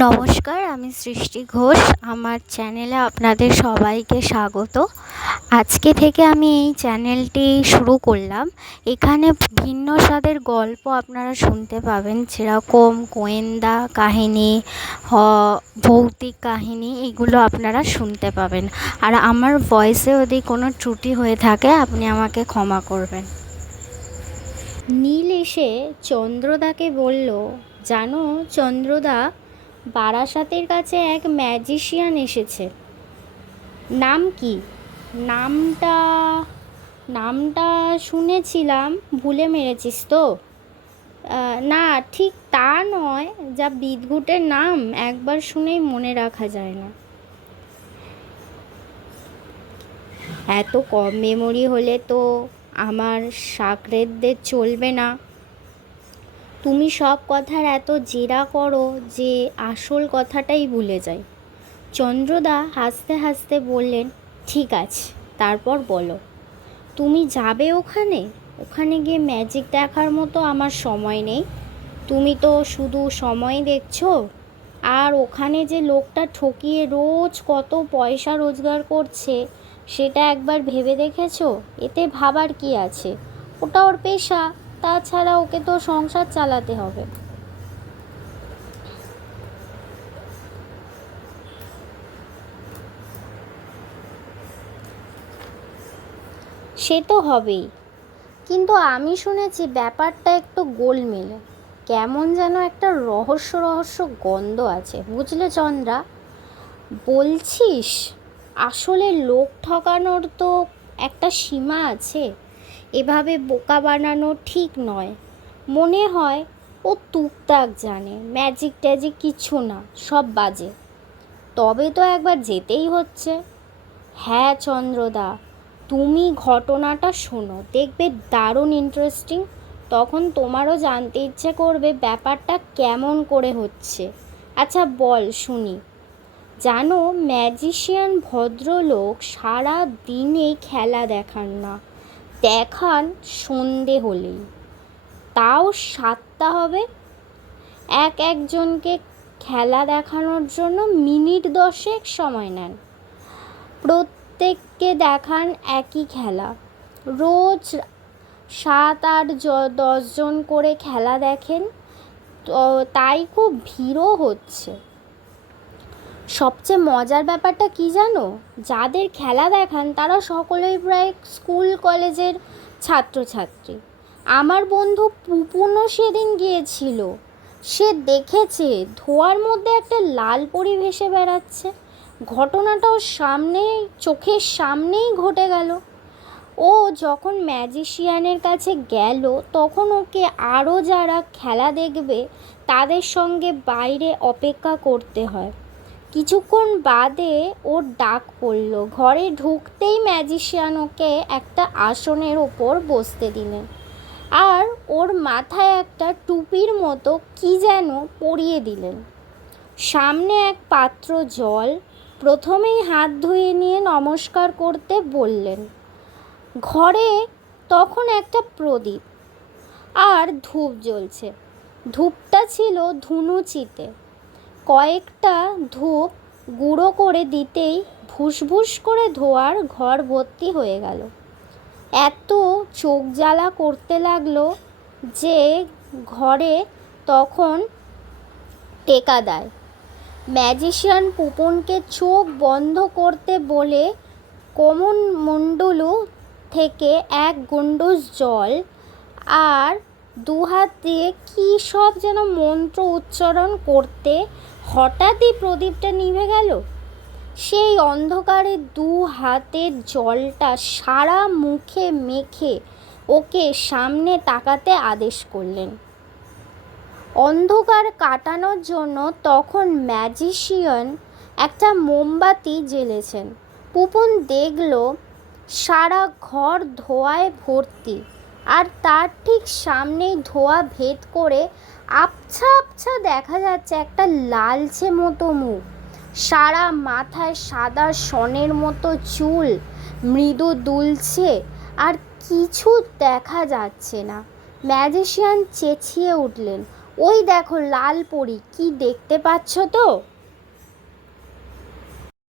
নমস্কার, আমি সৃষ্টি ঘোষ। আমার চ্যানেলে আপনাদের সবাইকে স্বাগত। আজকে থেকে আমি এই চ্যানেলটি শুরু করলাম। এখানে ভিন্ন স্বাদের গল্প আপনারা শুনতে পাবেন, যেরকম গোয়েন্দা কাহিনি ভৌতিক কাহিনি, এগুলো আপনারা শুনতে পাবেন। আর আমার ভয়েসে যদি কোনো ত্রুটি হয়ে থাকে, আপনি আমাকে ক্ষমা করবেন। নীল এসে চন্দ্রদাকে বলল, জানো, চন্দ্রদা বারাসাতের কাছে এক ম্যাজিশিয়ান এসেছে। নাম কি? নামটা নামটা শুনেছিলাম, ভুলে মেরেছিস তো? না, ঠিক তা নয়, যা বিদঘুটের নাম একবার শুনেই মনে রাখা যায় না। এত কম মেমোরি হলে তো আমার সাকরেদদের চলবে না। তুমি সব কথার এত জেরা করো যে আসল কথাটাই ভুলে যাই। চন্দ্রদা হাসতে হাসতে বললেন, ঠিক আছে, তারপর বলো। তুমি যাবে ওখানে? ওখানে গিয়ে ম্যাজিক দেখার মতো আমার সময় নেই। তুমি তো শুধু সময় দেখছ। আর ওখানে যে লোকটা ঠকিয়ে রোজ কত পয়সা রোজগার করছে, সেটা একবার ভেবে দেখেছ? এতে ভাবার কি আছে? ওটা ওর পেশা। তাছাড়া ওকে তো সংসার চালাতে হবে। সে তো হবেই। কিন্তু আমি শুনেছি ব্যাপারটা একটু গোলমেলে। কেমন যেন একটা রহস্য রহস্য গন্ধ আছে, বুঝলে চন্দ্রা? বলছিস, আসলে লোক ঠকানোর তো একটা সীমা আছে? এভাবে বোকা বানানো ঠিক নয়। মনে হয় ও টুকটাক জানে ম্যাজিক ট্যাজিক কিছু না, সব বাজে। তবে তো একবার যেতেই হচ্ছে। হ্যাঁ চন্দ্রদা, তুমি ঘটনাটা শোনো, দেখবে দারুণ ইন্টারেস্টিং তখন তোমারও জানতে ইচ্ছে করবে ব্যাপারটা কেমন করে হচ্ছে। আচ্ছা বল, শুনি। জানো ম্যাজিশিয়ান ভদ্রলোক সারা দিনেই খেলা দেখান না। দেখান সন্ধে হলেই। তাও সাতটা হবে। এক একজনকে খেলা দেখানোর জন্য মিনিট দশেক সময় নেন। প্রত্যেককে দেখান একই খেলা। রোজ সাত আট দশজন করে খেলা দেখেন। তাই খুব ভিড়ও হচ্ছে। সবচেয়ে মজার ব্যাপারটা কি জানো? যাদের খেলা দেখান, তারা সকলেই প্রায় স্কুল, কলেজের ছাত্রছাত্রী। আমার বন্ধু পুপুনও সেদিন গিয়েছিল। সে দেখেছে, ধোয়ার মধ্যে একটা লাল পরি ভেসে বেড়াচ্ছে। ঘটনাটাও সামনে, চোখের সামনেই ঘটে গেল। ও যখন ম্যাজিশিয়ানের কাছে গেল, তখন ওকে আরও যারা খেলা দেখবে, তাদের সঙ্গে বাইরে অপেক্ষা করতে হয়। কিছুক্ষণ বাদে ওর ডাক পড়ল। ঘরে ঢুকতেই ম্যাজিশিয়ান ওকে একটা আসনের ওপর বসতে দিলেন। আর ওর মাথায় একটা টুপির মতো কি যেন পরিয়ে দিলেন। সামনে এক পাত্র জল প্রথমেই হাত ধুয়ে নিয়ে নমস্কার করতে বললেন, ঘরে তখন একটা প্রদীপ। আর ধূপ জ্বলছে। ধূপটা ছিল ধুনুচিতে। কয়েকটা ধূপ গুঁড়ো করে দিতেই ভুসভুস করে ধোয়ার ঘর ভর্তি হয়ে গেল। এত চোখ জ্বালা করতে লাগল যে ঘরে তখন টেকা দেয়। ম্যাজিশিয়ান পুপনকে চোখ বন্ধ করতে বলে কোমন মণ্ডলু থেকে এক গন্ডুস জল আর দুহাত দিয়ে কী সব যেন মন্ত্র উচ্চারণ করতে হঠাৎই প্রদীপটা নিভে গেল। সেই অন্ধকারে দু হাতের জলটা সারা মুখে মেখে ওকে সামনে তাকাতে আদেশ করলেন। অন্ধকার কাটানোর জন্য তখন ম্যাজিশিয়ান একটা মোমবাতি জ্বেলেছেন। পুপন দেখল সারা ঘর ধোয়ায় ভর্তি। আর তার ঠিক সামনেই ধোয়া ভেদ করে আবছা আবছা দেখা যাচ্ছে একটা লালচে মতো মুখ। সারা মাথায় সাদা সনের মতো চুল, মৃদু দুলছে আর কিছু দেখা যাচ্ছে না। ম্যাজিশিয়ান চেঁচিয়ে উঠলেন, ওই দেখো লাল পরি, কি দেখতে পাচ্ছ তো?